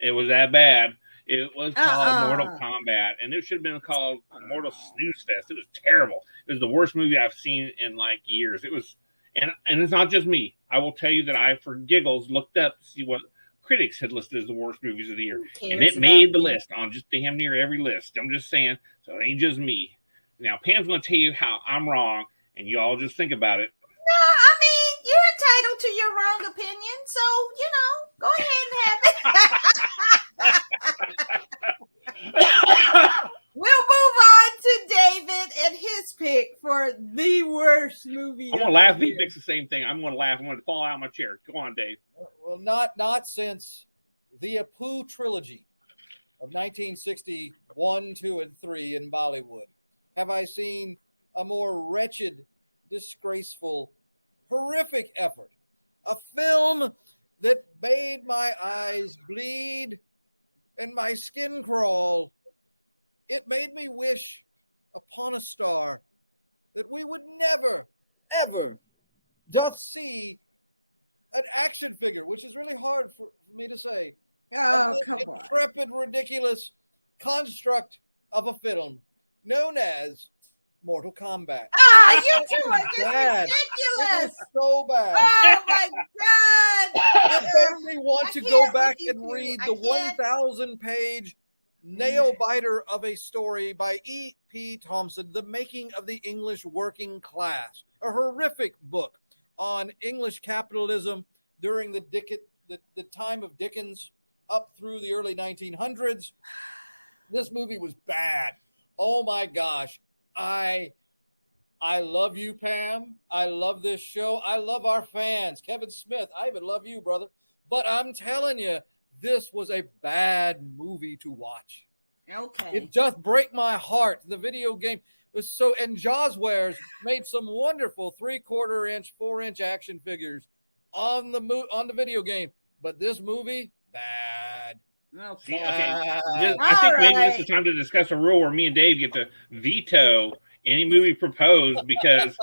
it was that bad, it was called Mortal Kombat. And it should have been called Mortal Snooze Fest. It was terrible. It was the worst movie I've seen in like years. It was, and it's not just me. I will tell you that I, for giggles, looked up to see what critics had listed as the worst movies of the year. And it made the list on just damn near every list. I'm just saying, so it ain't just me. Now, Pam's going to tell you how I'm wrong, and you all just think about it. No, I mean, you're entitled to your wrong opinion, so, go ahead and have it. We'll move on to David and his pick for the worst movie. I'm going to laugh if he picks the same thing. I'm going to laugh. I'm going to fall out of my chair. Go on, Dave. Well, not since the Apu trilogy. of 1961, 2, and 3 in Bollywood. Have I seen a more wretched, disgraceful, horrific effort? A film that made my eyes bleed and my skin crawl. It made me wish upon a star that we would never, ever just see an action figure, which is really hard for me to say. Oh, come on. Intrepid, ridiculous construct of a film known as Mortal Kombat. Ah, you two are just Bad. It ridiculous. is so bad. Oh my God. It made me want I to can't go with back you and two. read I the can't. 1,000-page nail biter of a story by E.P. Thompson, The Making of the English Working Class, a horrific book on English capitalism during the time of Dickens up through the early 1900s. This movie was bad. Oh my gosh. I love you, Pam. I love this show. I love our fans. Kevin Smith, I even love you, brother. But I'm telling you, this was a bad movie to watch. Okay. It just break my heart. The video game was so, and Jawswares made some wonderful 3/4 inch, 4-inch action figures on the video game. But this movie, bad. Okay. I think maybe this is time to discuss a rule where me and Dave get to veto any movie proposed because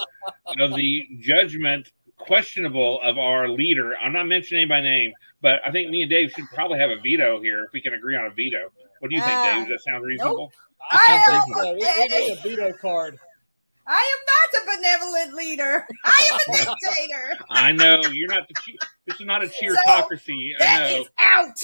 of the judgment questionable of our leader. I'm not mentioning anybody by name, but I think me and Dave should probably have a veto here if we can agree on a veto. What do you think, Dave? Does that sound reasonable? Nope. We need a veto card. I am not a benevolent leader. I am a dictator. I know you're not. This is not a cheertocracy. That is out.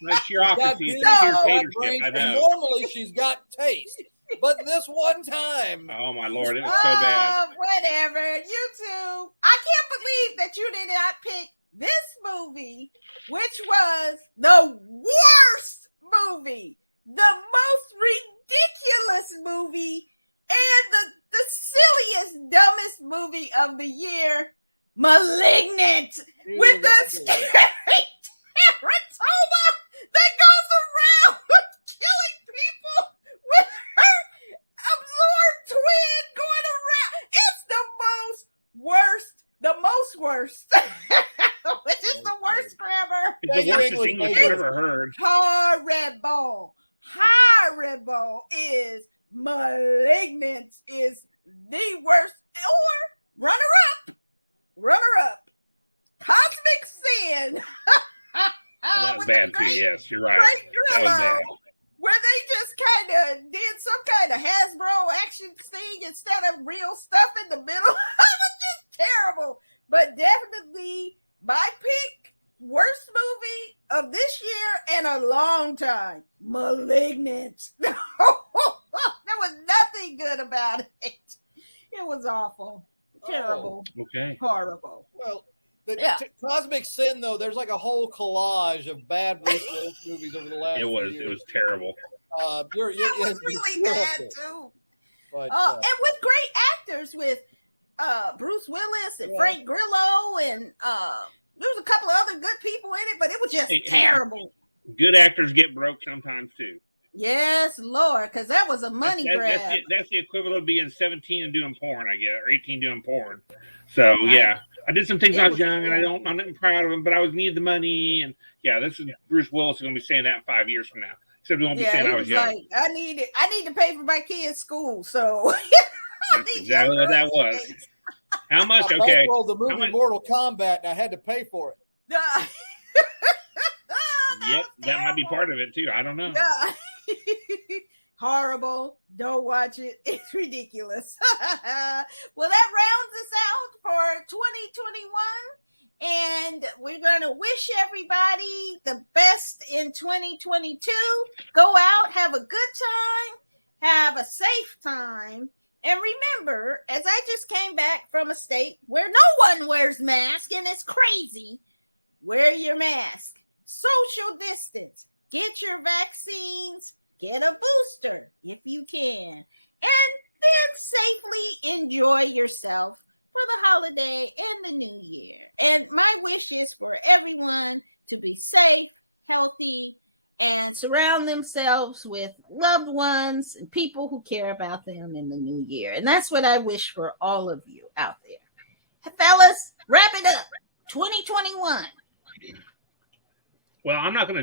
Not cheerocracy. It's a cheertatorship. I know. Normally she's got taste, but this one time. Oh my Lord, it was so bad. Whatever. You two. I can't believe that you did not pick this movie, which was the worst movie, the most ridiculous movie, and the silliest, dumbest movie of the year, Malignant, with the scary teratoma that goes around killing people with her absorbed twin going around. It's the most worst. Which is the worst grammar. It's the worstest English I've ever heard. Horrible is Malignant is the worst. Or runner up. Cosmic Sin. That was bad too. Yes, you're right. Great That was bad. Where they just kind of did some kind of Hasbro action thing instead of real stuff in the middle. It was just terrible. But definitely my pick, worst movie of this year and a long time, Malignant. There was nothing good about it. It was awful. Terrible. Okay. Horrible. Well, Cosmic Sin, though, there's like a whole collage of bad Bruce Willis movies over the last few years. It was terrible. It was really bad, too. But, and with great actors, with Bruce Willis and Frank Grillo, and there was a couple of other good people in it, but it was just terrible. Good actors get broke sometimes, too. Yes, Lord, because that was a money grab. That's the equivalent of being 17 and doing porn, I guess, or 18 doing porn. So, yeah. I did some things when I was young, and I'm not proud of them, but I was needed the money. And, yeah, this is Bruce Willis is going to be saying that in 5 years from now. Except he won't be saying I was young. Like, I need to pay for my kids' school, so. That's exactly what that was. How much? Okay. I bankrolled the movie Mortal Kombat, and I had to pay for it. Yep, that might be part of it, too. I don't know. Horrible. Don't watch it. It's ridiculous. Well, that rounds us out for 2021. And we're going to wish everybody the best in 2022. Go out, have a good time, have a safe time. And remember, as I just came back from a state where no one wears masks, and it's crazy, wear your mask. Social distance. Get your vaccines. Get a booster if you can. And then safely enjoy yourself for the holiday and the new year. And my wish is for everyone to be safe, healthy, and surround themselves with loved ones and people who care about them in the new year. And that's what I wish for all of you out there. Fellas, wrap it up. 2021. Well, I'm not going to